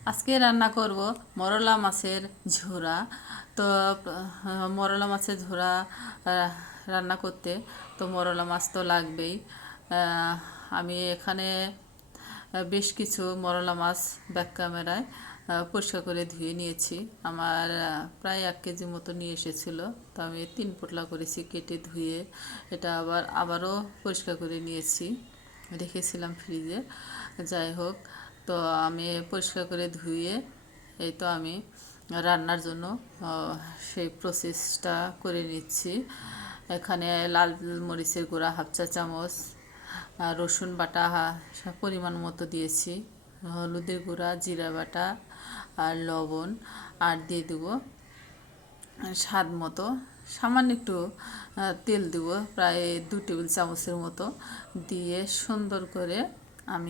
আজকে রান্না করব মরলা মাছের ঝোড়া তো মরলা মাছের আহ, রান্না করতে। তো মরলা মাছ তো লাগবেই। আমি এখানে বেশ কিছু মরলা মাছ ব্যাক ক্যামেরায় পরিষ্কার করে ধুয়ে নিয়েছি। আমার প্রায় এক কেজি মতো নিয়ে এসেছিল। তো আমি তিন পোটলা করেছি কেটে ধুয়ে। এটা আবার আবারও পরিষ্কার করে নিয়েছি। রেখেছিলাম ফ্রিজে যাই হোক তো আমি পরিষ্কার করে ধুয়ে এই তো আমি রান্নার জন্য সেই প্রসেসটা করে নিচ্ছি। এখানে লাল মরিচের গুঁড়া হাফ চা চামচ রসুন বাটা পরিমাণ মতো দিয়েছি। হলুদের গুঁড়া জিরা বাটা আর লবণ আর দিয়ে দেবো স্বাদ মতো। সামান্য একটু তেল দেব প্রায় দু টেবিল চামচের মতো। দিয়ে সুন্দর করে আম,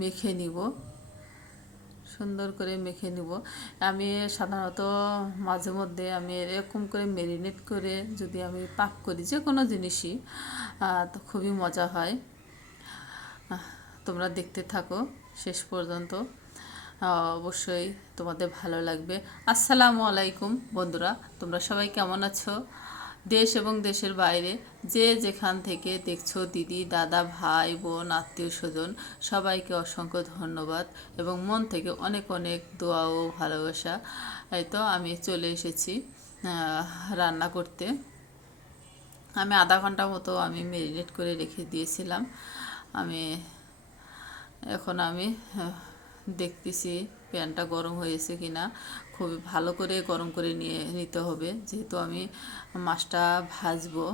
মেখে নিব। সুন্দর করে মেখে নিব। আমি সাধারণত মাঝে মধ্যে আমি এরকম করে মেরিনেট করে যদি আমি পাক করি যে কোনো জিনিসই তো খুবই মজা হয়। তোমরা দেখতে থাকো শেষ পর্যন্ত। অবশ্যই তোমাদের ভালো লাগবে। আসসালামু আলাইকুম বন্ধুরা, তোমরা সবাই কেমন আছো? দেশ এবং দেশের বাইরে, যে যেখান থেকে দেখছ দিদি, দাদা, ভাই, বোন, আত্মীয়, স্বজন, সবাইকে অসংখ্য ধন্যবাদ এবং মন থেকে অনেক অনেক দোয়া ও ভালোবাসা। এই তো আমি চলে এসেছি রান্না করতে। আমি আধা ঘণ্টা মতো আমি মেরিনেট করে রেখে দিয়েছিলাম। আমি, এখন আমি দেখতেছি প্যানটা গরম হয়েছে কি না খুবই ভালো করে গরম করে নিয়ে নিতে হবে। যেহেতু আমি মাছটা ভাজবো।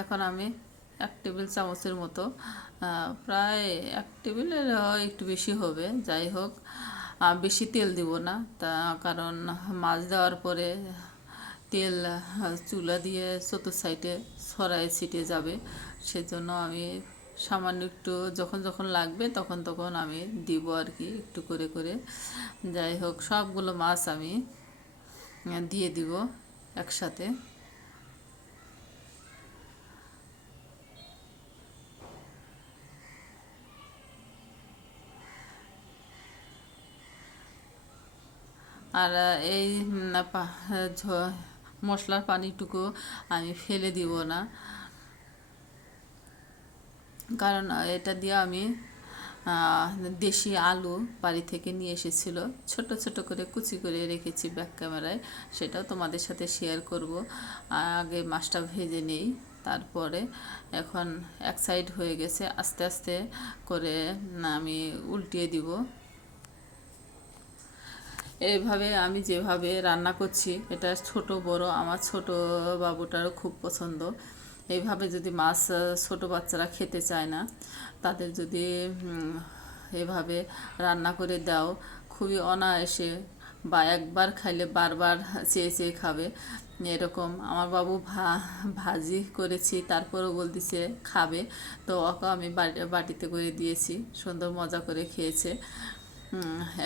এখন আমি এক টেবিল চামচের মতো প্রায় এক টেবিলের একটু বেশি হবে। যাই হোক বেশি তেল দিব না, তা কারণ মাছ দেওয়ার পরে তেল চুলা দিয়ে চতুর সাইডে ছড়ায় ছিটে যাবে। সেজন্য আমি সামান্য একটু যখন যখন লাগবে তখন তখন আমি দিব আর কি, একটু করে করে। যাই হোক, সবগুলো মাছ আমি দিয়ে দিব একসাথে। আর এই মশলার পানিটুকু আমি ফেলে দিব না। কারণ এটা দিয়ে আমি দেশি আলু বাড়ি থেকে নিয়ে এসেছিল। ছোট ছোট করে কুচি করে রেখেছি ব্যাক ক্যামেরায় সেটাও তোমাদের সাথে শেয়ার করব। আগে মাছটা ভেজে নেই। তারপরে এখন এক সাইড হয়ে গেছে। আস্তে আস্তে করে আমি উল্টিয়ে দিব। এইভাবে আমি যেভাবে রান্না করছি, এটা ছোট বড়, আমার ছোট বাবুটারও খুব পছন্দ। এইভাবে যদি মাছ ছোট বাচ্চারা খেতে চায় না, তাদের যদি এভাবে রান্না করে দাও, খুবই অনায়াসে বা একবার খাইলে বারবার চেয়ে চেয়ে খাবে। এরকম আমার বাবু ভা, ভাজি করেছি, তারপরেও বলতেছে খাবে। তো ওকে আমি বাটি- বাটিতে করে দিয়েছি, সুন্দর মজা করে খেয়েছে।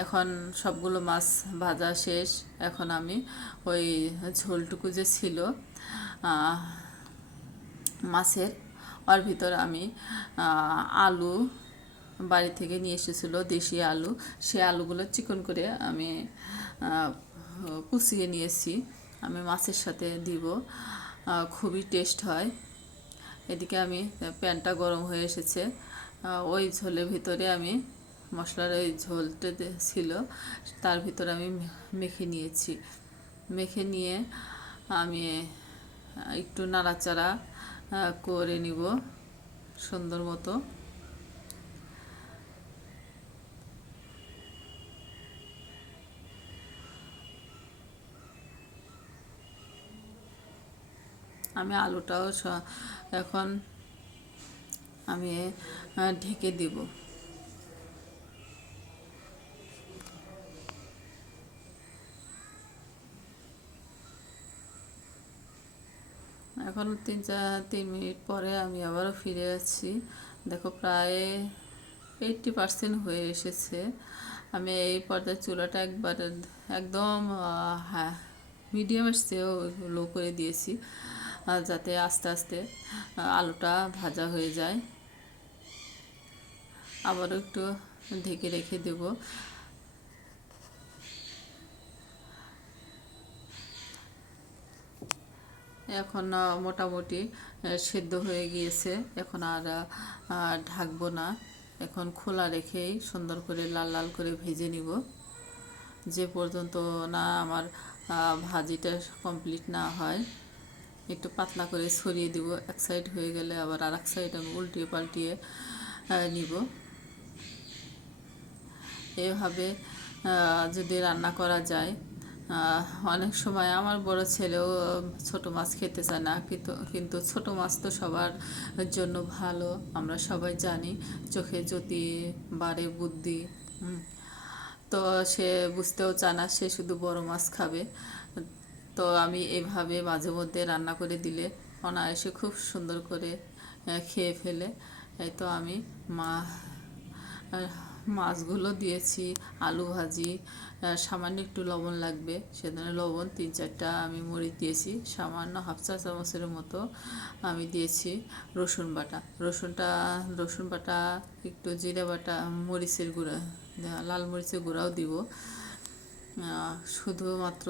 এখন সবগুলো মাছ ভাজা শেষ। এখন আমি ওই ঝোলটুকু যে ছিল মাছের, ওর ভিতর আমি আলু বাড়ি থেকে নিয়ে এসেছিল, দেশি আলু। সে আলুগুলো চিকন করে আমি কুচিয়ে নিয়েছি। আমি মাছের সাথে দিব খুবই টেস্ট হয়। এদিকে আমি প্যানটা গরম হয়ে এসেছে। ওই ঝোলের ভিতরে আমি মশলার ওই ঝোলটা ছিল, তার ভিতরে আমি মেখে নিয়েছি। মেখে নিয়ে আমি একটু নাড়াচাড়া করে নিব সুন্দর মতো। আমি আলুটাও এখন আমি ঢেকে দিব। এখন তিন চার, তিন মিনিট পরে আমি আবারও ফিরে আসছি দেখো প্রায় এইটটি পার্সেন্ট হয়ে এসেছে। আমি এই পর্যায়ে চুলাটা একবার একদম হ্যাঁ মিডিয়াম এসছেও লো করে দিয়েছি যাতে আস্তে আস্তে আলুটা ভাজা হয়ে যায়। আবারও একটু ঢেকে রেখে দেব। এখন মোটামুটি সেদ্ধ হয়ে গিয়েছে। এখন আর ঢাকবো না। এখন খোলা রেখেই সুন্দর করে লাল লাল করে ভেজে নিব। যে পর্যন্ত না আমার ভাজিটা কমপ্লিট না হয়, একটু পাতলা করে ছড়িয়ে দিব। এক সাইড হয়ে গেলে আবার আর এক সাইড আমি উল্টিয়ে পাল্টিয়ে নিব। এভাবে যদি রান্না করা যায় অনেক সময় আমার বড় ছেলেও ছোট মাছ খেতে চায় না, কিন্তু ছোট মাছ তো সবার জন্য ভালো, আমরা সবাই জানি, চোখে জ্যোতি বাড়ে বুদ্ধি তো সে বুঝতেও চায় না, সে শুধু বড় মাছ খাবে। তো আমি এভাবে মাঝে মধ্যে রান্না করে দিলে অনায়াসে খুব সুন্দর করে খেয়ে ফেলে। এই তো আমি মা মাছগুলো দিয়েছি, আলু ভাজি সামান্য একটু লবণ লাগবে। সেখানে লবণ তিন চারটা আমি মরিচ দিয়েছি, সামান্য হাফ চা চামচের মতো আমি দিয়েছি রসুন বাটা। রসুনটা, রসুন বাটা, একটু জিরা বাটা, মরিচের গুঁড়া, লাল মরিচের গুঁড়াও দিব। শুধুমাত্র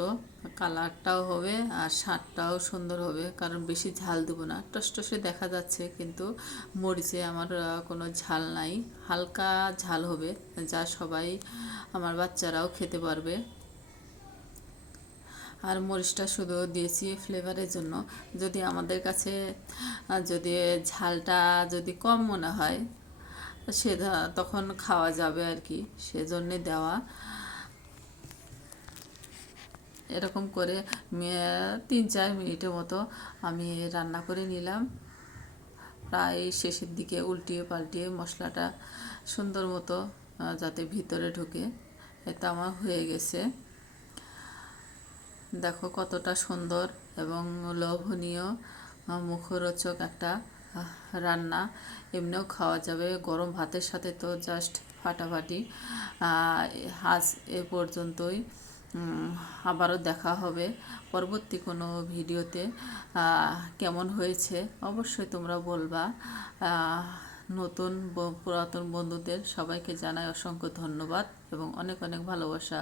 কালারটাও হবে আর স্বাদটাও সুন্দর হবে, কারণ বেশি ঝাল দেবো না। টসটসে দেখা যাচ্ছে কিন্তু মরিচে আমার কোনো ঝাল নাই। হালকা ঝাল হবে, যা সবাই, আমার বাচ্চারাও খেতে পারবে। আর মরিচটা শুধু দিয়েছি ফ্লেভারের জন্য। যদি আমাদের কাছে যদি ঝালটা যদি কম মনে হয়, সে তখন খাওয়া যাবে আর কি। সেজন্যে দেওয়া। এরকম করে তিন চার মিনিটের মতো আমি রান্না করে নিলাম। প্রায় শেষের দিকে উল্টিয়ে পাল্টিয়ে মশলাটা সুন্দর মতো যাতে ভিতরে ঢোকে। এটা আমার হয়ে গেছে। দেখো কতটা সুন্দর এবং লোভনীয় মুখরোচক একটা রান্না। এমনিও খাওয়া যাবে গরম ভাতের সাথে তো জাস্ট ফাটাফাটি। আজ এ পর্যন্তই। আবারও দেখা হবে পরবর্তী কোনো ভিডিওতে। কেমন হয়েছে অবশ্যই তোমরা বলবা। নতুন পুরাতন বন্ধুদের সবাইকে জানাই অসংখ্য ধন্যবাদ এবং অনেক অনেক ভালোবাসা।